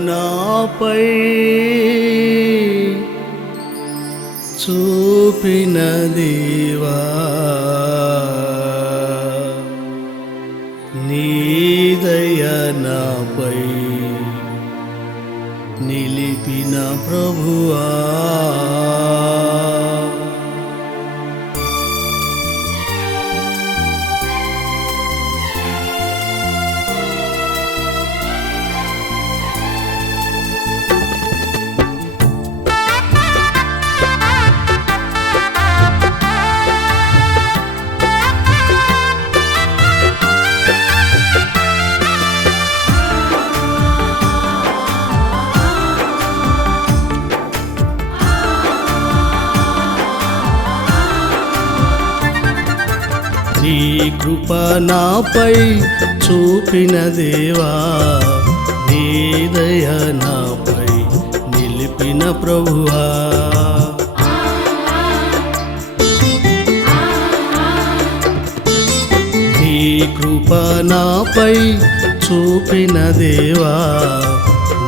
నాపై చూపిన దేవా నీ దయ నాపై నిలిపిన ప్రభువా నీ కృప నాపై చూపిన దేవా నీ దయ నాపై నిలిపిన ప్రభువా నీ కృప నాపై చూపిన దేవా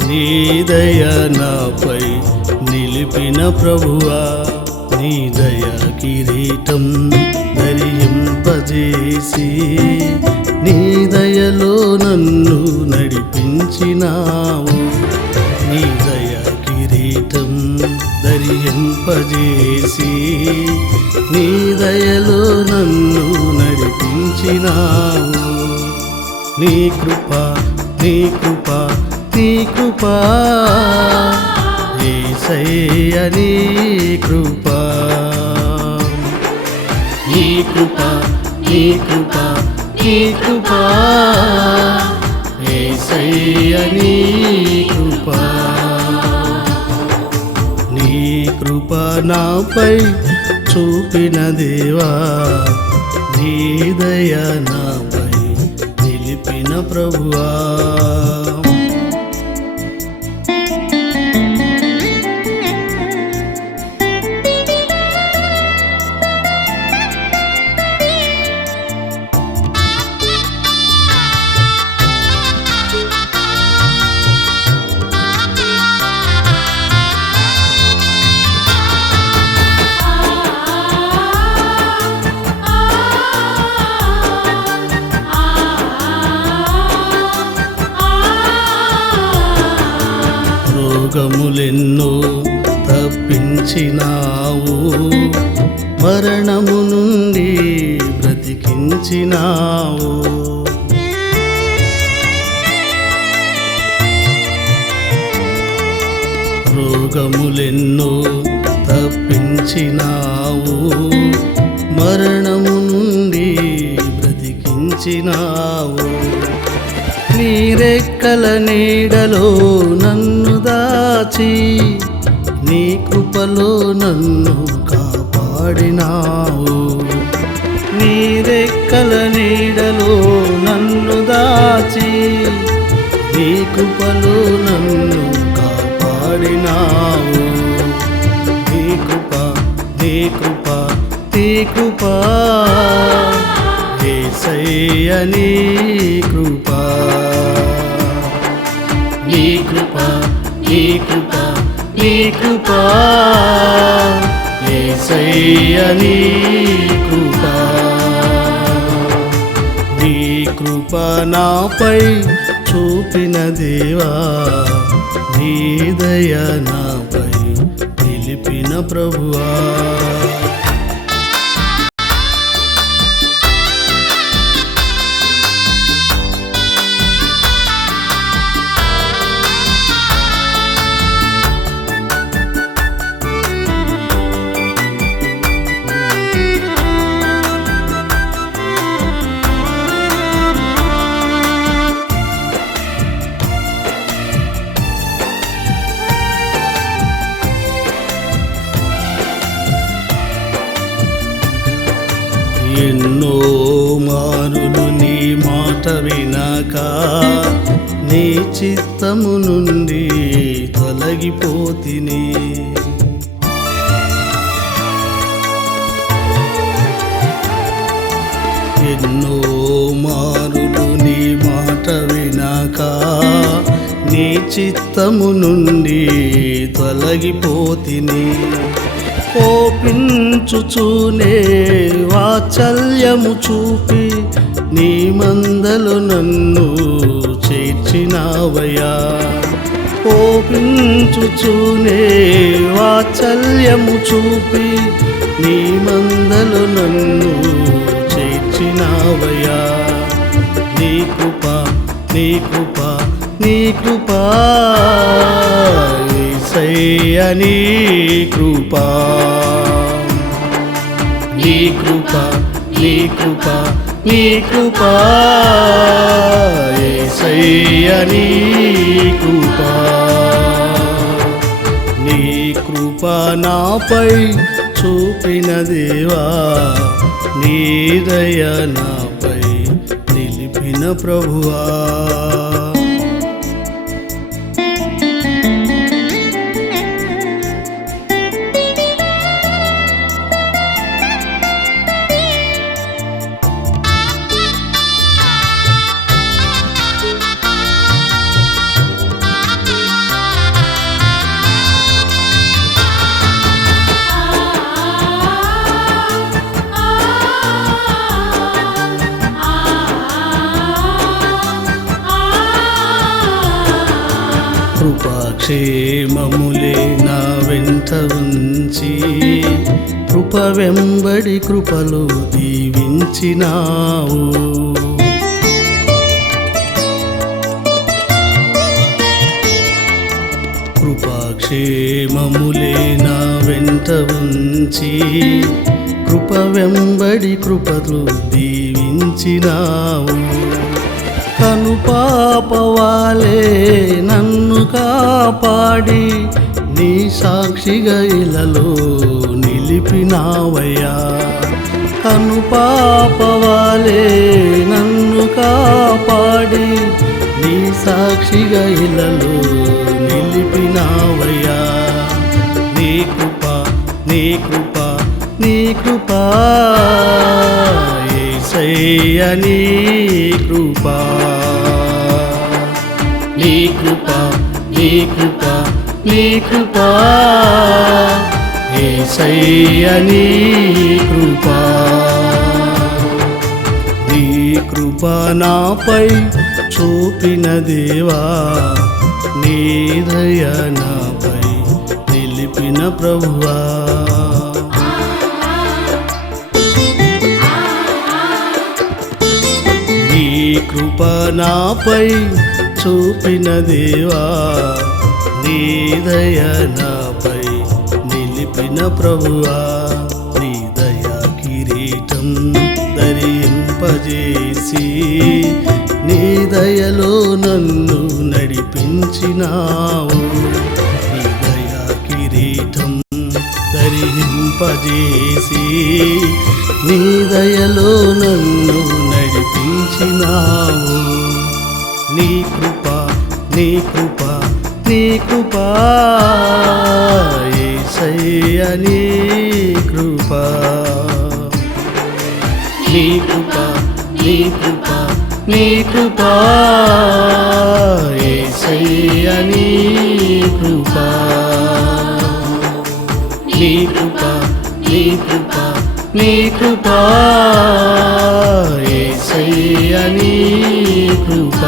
నీ దయ నాపై నిలిపిన ప్రభువా నీ దయ కిరీటం ధరింపజేసి నీ దయలో నన్ను నడిపించినావు నీ దయ కిరీటం ధరింపజేసి నీ దయలో నన్ను నడిపించినావు నీ కృప నీ కృప నీ కృప యేసయ్య నీ కృప నీ కృప నీ కృప నీ కృప యేసయ్య నీ కృప నీ కృప నాపై చూపిన దేవా నీ దయ నాపై నిలిపిన ప్రభువా రోగములెన్నో తప్పించినావు మరణము నుండి బ్రతికించినావు రోగములెన్నో తప్పించినావు మరణము నుండి బ్రతికించినావు నీ రెక్కల నీడలో నన్ను దాచి నీ కృపలో నన్ను కాపాడినావు నీ రెక్కల నీడలో నన్ను దాచి నీ కృపలో నన్ను కాపాడినావు నీ కృప నీ కృప నీ కృప యేసయ్య నీ కృప నీ కృప నీ కృప నీ కృప యేసయ్య నీ కృప నీ కృప నాపై చూపిన దేవా నీ దయ నాపై నిలిపిన ప్రభువా ఎన్నో మారులు నీ మాట వినాక నీ చిత్తము నుండి తొలగిపోతిని ఎన్నో మారులు నీ మాట వినాక నీ చిత్తము నుండి తొలగిపోతిని. కోపించుచూనే వాత్సల్యము చూపి నీ మందలు నన్ను చేర్చినావయ్యా. కోపించుచూనే వాత్సల్యము చూపి నీ మందలు నన్ను చేర్చినావయ్యా. నీ కృప నీ కృప నీ కృప యేసయ్య నీ కృప. నీ కృప నీ కృప నీ కృప యేసయ్య నీ కృప. నీ కృప నాపై చూపిన దేవా, నీ దయ నాపై నిలిపిన ప్రభువా. కృపాక్షేమములే నా వెంట ఉంచి కృప వెంబడి కృపలో దీవించినావు. కృపాక్షేమములే నా వెంట ఉంచి కృప వెంబడి కృపలో దీవించినావు. కను పాపవాలే నన్ను కాపాడి నీ సాక్షిగా ఇలలో నిలిపినావయ్యా. కను పాపవాలే నన్ను కాపాడి నీ సాక్షిగా ఇలలో నిలిపినావయ్యా. నీ కృప నీ కృప నీ కృప యేసయ్య నీ కృప. నీ కృప నీ కృప నీ కృప యేసయ్య నీ కృప. నీ కృప నాపై చూపిన దేవా, నీ దయ నాపై నిలిపిన ప్రభువా. నీ కృప నాపై చూపిన దేవా, నీ దయ నాపై నిలిపిన ప్రభువా. నీ దయా కిరీటం ధరింపజేసి నీ దయలో నన్ను నడిపించినావు. నీ దయా కిరీటం ధరింపజేసి నీ దయలో నన్ను నడిపించినావు. నీ కృప నీ కృప నీ కృప యేసయ్య నీ కృప. నీ కృప నీ కృప నీ కృప యేసయ్య నీ కృప. నీ కృప నీ కృప నీ కృప యేసయ్య నీ కృప.